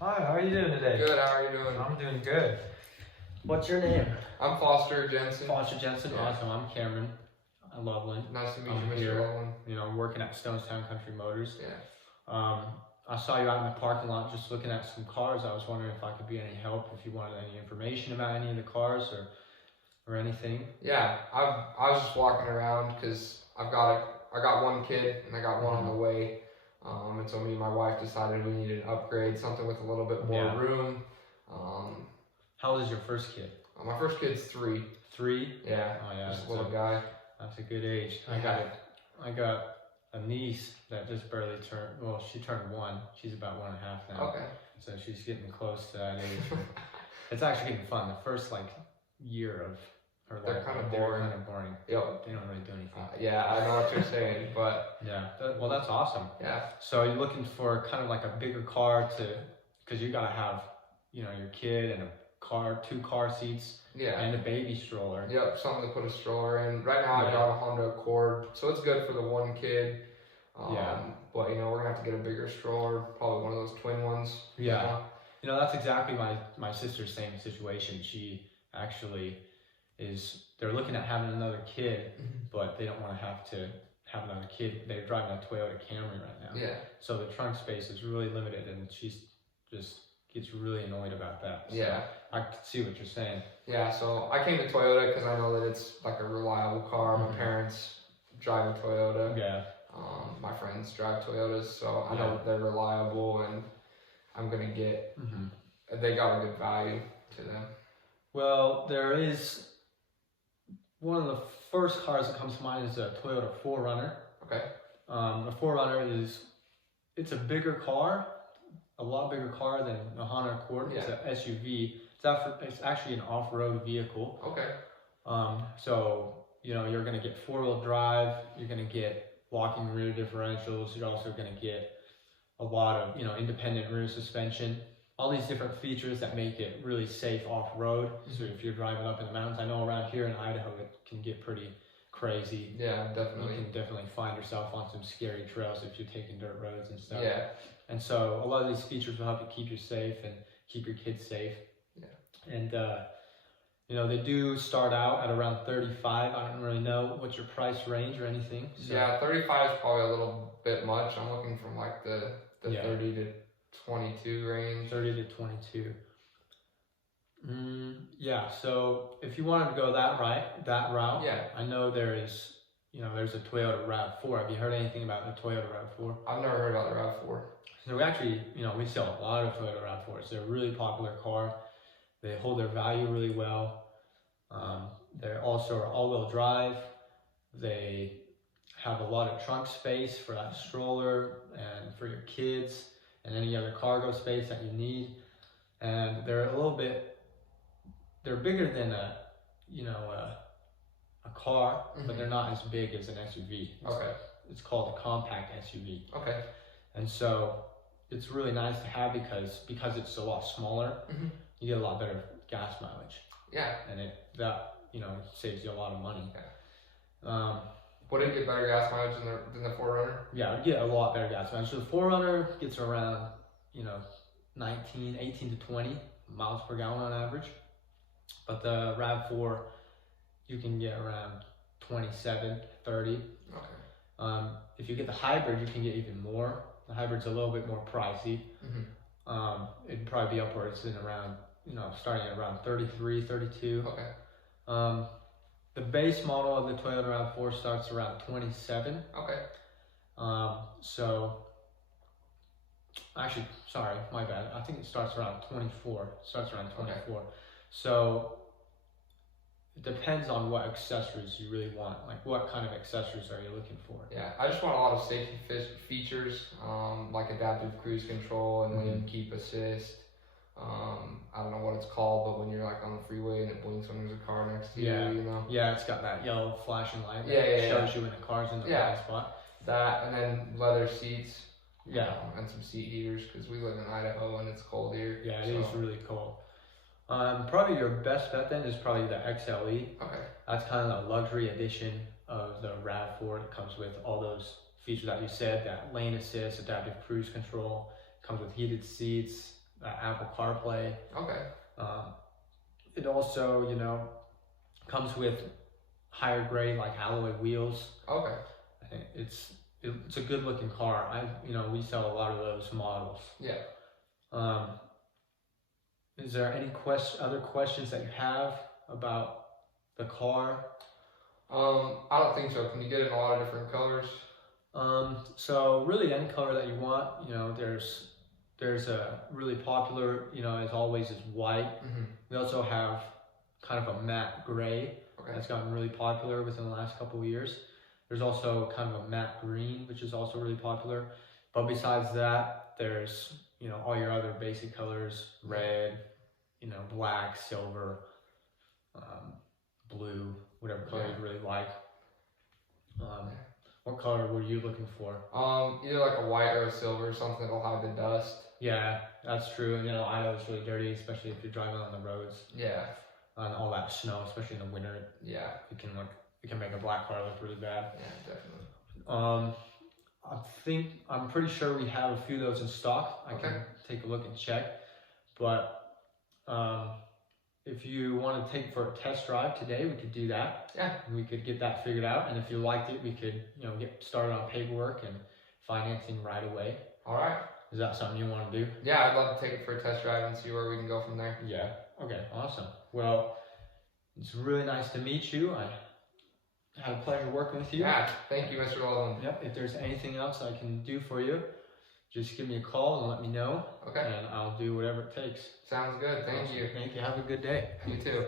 Hi, how are you doing today? Good, how are you doing? I'm doing good. What's your name? I'm Foster Jensen. Foster Jensen. Yeah. Awesome. I'm Cameron Loveland. Nice to meet I'm you, Mr. here. Loveland. You know, I'm working at Stonestown Country Motors. Yeah. I saw you out in the parking lot just looking at some cars. I was wondering if I could be any help, if you wanted any information about any of the cars or anything. Yeah, I was just walking around because I got one kid and I got one on the way. And so me and my wife decided we needed an upgrade, something with a little bit more room. How old is your first kid? My first kid's 3. 3? Yeah. Oh yeah. Just a little guy. That's a good age. Yeah. I got a niece that just barely turned, well, she turned 1. She's about 1.5 now. Okay. So she's getting close to that age. It's actually getting fun. The first year of her life, They're kind of boring. Yep. They don't really do anything. Yeah, I know what you're saying, but yeah. Well, that's awesome. Yeah. So you're looking for kind of like a bigger car because you gotta have, your kid and a car, 2 car seats. Yeah. And a baby stroller. Yep, something to put a stroller in. Right now I got a Honda Accord, so it's good for the one kid. But we're gonna have to get a bigger stroller, probably one of those twin ones. Yeah. That's exactly my sister's same situation. She actually they're looking at having another kid, but they don't want to have another kid. They're driving a Toyota Camry right now. Yeah. So the trunk space is really limited, and she's just gets really annoyed about that. So yeah. I can see what you're saying. Yeah, so I came to Toyota because I know that it's like a reliable car. My parents drive a Toyota. Yeah. My friends drive Toyotas, so I know that they're reliable, and I'm gonna get. They got a good value to them. Well, there is one of the first cars that comes to mind is a Toyota 4Runner. Okay. The 4Runner it's a bigger car, a lot bigger car than the Honda Accord. Yeah. It's an SUV. It's actually an off-road vehicle. Okay. So you're gonna get 4-wheel drive. You're gonna get locking rear differentials. You're also gonna get a lot of independent rear suspension. All these different features that make it really safe off-road. So if you're driving up in the mountains, I know around here in Idaho it can get pretty crazy. Yeah, definitely. You can definitely find yourself on some scary trails if you're taking dirt roads and stuff. Yeah. And so a lot of these features will help you keep you safe and keep your kids safe. Yeah. And they do start out at around 35. I don't really know what's your price range or anything. So. Yeah, 35 is probably a little bit much. I'm looking from like the 30 to 22 range. 30 to 22. Yeah, so if you wanted to go that route, I know there's a Toyota RAV4. Have you heard anything about the Toyota RAV4? I've never heard about the RAV4. So we actually, we sell a lot of Toyota RAV4s. They're a really popular car. They hold their value really well. They also are all-wheel drive. They have a lot of trunk space for that stroller and for your kids and any other cargo space that you need. And they're they're bigger than a car, but they're not as big as an SUV. It's called a compact SUV. Okay. And so it's really nice to have because it's a lot smaller. You get a lot better gas mileage. Yeah. And that saves you a lot of money. Yeah. What do you get better gas mileage than the 4Runner? Yeah, you get a lot better gas mileage. So the 4Runner gets around 18 to 20 miles per gallon on average. But the RAV4, you can get around 27, 30. Okay. If you get the hybrid, you can get even more. The hybrid's a little bit more pricey. It'd probably be upwards in around, starting at around 33, 32. Okay. The base model of the Toyota RAV4 starts around 27. Okay. Actually, sorry, my bad. I think it starts around 24. Okay. So it depends on what accessories you really want. Like, what kind of accessories are you looking for? Yeah, I just want a lot of safety features, like adaptive cruise control and lane keep assist. I don't know what it's called, but when you're like on the freeway and it blinks when there's a car next to you, Yeah, it's got that yellow flashing light that shows you when the car's in the right spot. That, and then leather seats. Yeah. And some seat heaters because we live in Idaho and it's cold here. Yeah, it is really cold. Probably your best bet then is probably the XLE. Okay. That's kind of the luxury edition of the RAV4. It comes with all those features that you said, that lane assist, adaptive cruise control, comes with heated seats, Apple CarPlay. Okay. It also, you know, comes with higher grade like alloy wheels. Okay. I think it's a good looking car. We sell a lot of those models. Yeah. Is there any other questions that you have about the car? I don't think so. Can you get it in a lot of different colors? So really any color that you want, you know, there's a really popular, you know, as always, is white. Mm-hmm. We also have kind of a matte gray. Okay. That's gotten really popular within the last couple of years. There's also kind of a matte green, which is also really popular. But besides that, there's, you know, all your other basic colors, red, you know, black, silver, blue, whatever color you really like. What color were you looking for? Either like a white or a silver, something that'll hide the dust. Yeah, that's true. You know, I know it's really dirty, especially if you're driving on the roads. Yeah. On all that snow, especially in the winter. Yeah. It can make a black car look really bad. Yeah, definitely. I'm pretty sure we have a few of those in stock. I can take a look and check. But if you want to take for a test drive today, we could do that. Yeah. We could get that figured out, and if you liked it, we could, you know, get started on paperwork and financing right away. All right. Is that something you want to do? Yeah, I'd love to take it for a test drive and see where we can go from there. Yeah. Okay. Awesome. Well, it's really nice to meet you. I had a pleasure working with you. Yeah. Thank you, Mr. Loveland. Yep. If there's anything else I can do for you, just give me a call and let me know. Okay. And I'll do whatever it takes. Sounds good. Thank you. Thank you. Have a good day. You too.